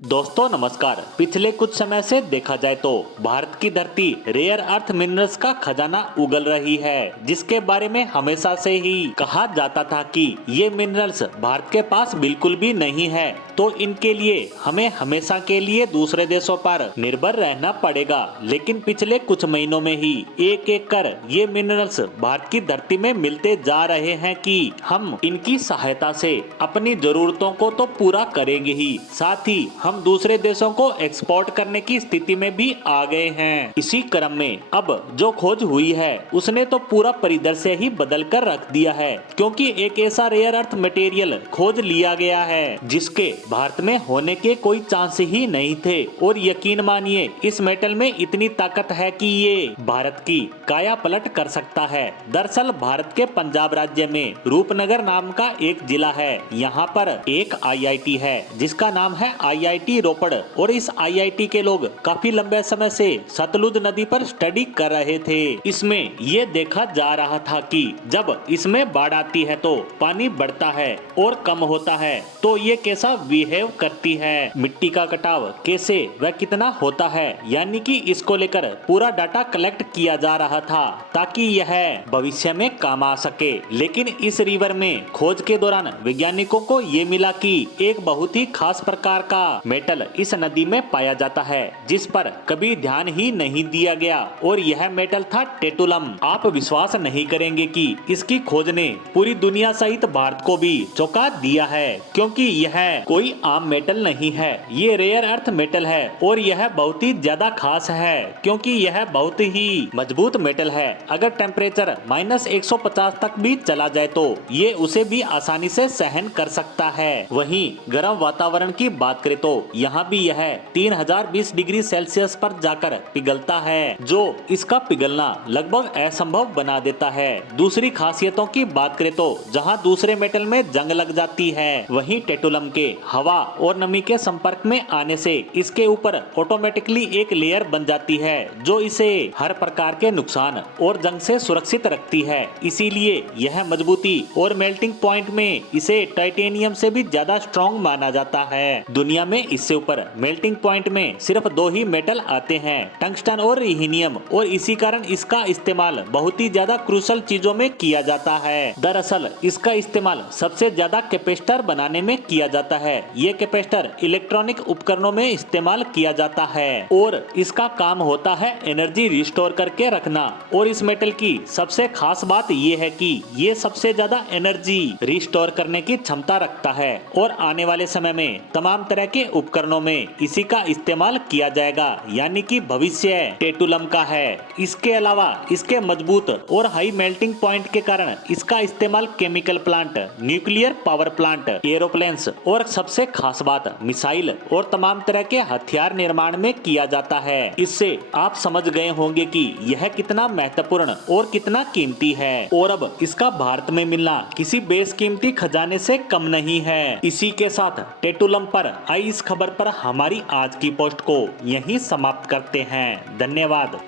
दोस्तों नमस्कार। पिछले कुछ समय से देखा जाए तो भारत की धरती रेयर अर्थ मिनरल्स का खजाना उगल रही है, जिसके बारे में हमेशा से ही कहा जाता था कि ये मिनरल्स भारत के पास बिल्कुल भी नहीं है, तो इनके लिए हमें हमेशा के लिए दूसरे देशों पर निर्भर रहना पड़ेगा। लेकिन पिछले कुछ महीनों में ही एक एक कर ये मिनरल्स भारत की धरती में मिलते जा रहे हैं कि हम इनकी सहायता से अपनी जरूरतों को तो पूरा करेंगे ही, साथ ही हम दूसरे देशों को एक्सपोर्ट करने की स्थिति में भी आ गए हैं। इसी क्रम में अब जो खोज हुई है उसने तो पूरा परिदृश्य ही बदल कर रख दिया है, क्योंकि एक ऐसा रेयर अर्थ मटेरियल खोज लिया गया है जिसके भारत में होने के कोई चांस ही नहीं थे। और यकीन मानिए, इस मेटल में इतनी ताकत है कि ये भारत की काया पलट कर सकता है। दरअसल भारत के पंजाब राज्य में रूपनगर नाम का एक जिला है। यहाँ पर एक IIT है जिसका नाम है IIT रोपड़, और इस IIT के लोग काफी लंबे समय से सतलुज नदी पर स्टडी कर रहे थे। इसमें ये देखा जा रहा था कि जब इसमें बाढ़ आती है तो पानी बढ़ता है और कम होता है तो ये कैसा बिहेव करती है, मिट्टी का कटाव कैसे व कितना होता है, यानी कि इसको लेकर पूरा डाटा कलेक्ट किया जा रहा था ताकि यह भविष्य में काम आ सके। लेकिन इस रिवर में खोज के दौरान वैज्ञानिकों को ये मिला कि एक बहुत ही खास प्रकार का मेटल इस नदी में पाया जाता है जिस पर कभी ध्यान ही नहीं दिया गया, और यह मेटल था टेटुलम। आप विश्वास नहीं करेंगे कि इसकी खोज ने पूरी दुनिया सहित भारत को भी चौंका दिया है, क्योंकि यह कोई आम मेटल नहीं है, ये रेयर अर्थ मेटल है और यह बहुत ही ज्यादा खास है क्योंकि यह बहुत ही मजबूत मेटल है। अगर टेम्परेचर -150 तक भी चला जाए तो ये उसे भी आसानी से सहन कर सकता है। वहीं गर्म वातावरण की बात करें तो यहाँ भी यह 3020 डिग्री सेल्सियस पर जाकर पिघलता है, जो इसका पिघलना लगभग असंभव बना देता है। दूसरी खासियतों की बात करें तो जहाँ दूसरे मेटल में जंग लग जाती है, वहीं टेटुलम के हवा और नमी के संपर्क में आने से इसके ऊपर ऑटोमेटिकली एक लेयर बन जाती है जो इसे हर प्रकार के नुकसान और जंग से सुरक्षित रखती है। इसीलिए यह मजबूती और मेल्टिंग पॉइंट में इसे टाइटेनियम से भी ज्यादा स्ट्रॉन्ग माना जाता है। दुनिया में इससे ऊपर मेल्टिंग पॉइंट में सिर्फ दो ही मेटल आते हैं, टंगस्टन और हीनियम, और इसी कारण इसका इस्तेमाल बहुत ही ज्यादा क्रूशल चीजों में किया जाता है। दरअसल इसका इस्तेमाल सबसे ज्यादा कैपेसिटर बनाने में किया जाता है। ये कैपेसिटर इलेक्ट्रॉनिक उपकरणों में इस्तेमाल किया जाता है और इसका काम होता है एनर्जी रिस्टोर करके रखना। और इस मेटल की सबसे खास बात ये है कि ये सबसे ज्यादा एनर्जी रिस्टोर करने की क्षमता रखता है और आने वाले समय में तमाम तरह के उपकरणों में इसी का इस्तेमाल किया जाएगा, यानी कि भविष्य टेटुलम का है। इसके अलावा इसके मजबूत और हाई मेल्टिंग पॉइंट के कारण इसका इस्तेमाल chemical plant, nuclear power plant, aeroplanes और सबसे खास बात मिसाइल और तमाम तरह के हथियार निर्माण में किया जाता है। इससे आप समझ गए होंगे कि यह कितना महत्वपूर्ण और कितना कीमती है, और अब इसका भारत में मिलना किसी बेशकीमती खजाने से कम नहीं है। इसी के साथ टेटुलम पर आई इस खबर पर हमारी आज की पोस्ट को यहीं समाप्त करते हैं। धन्यवाद।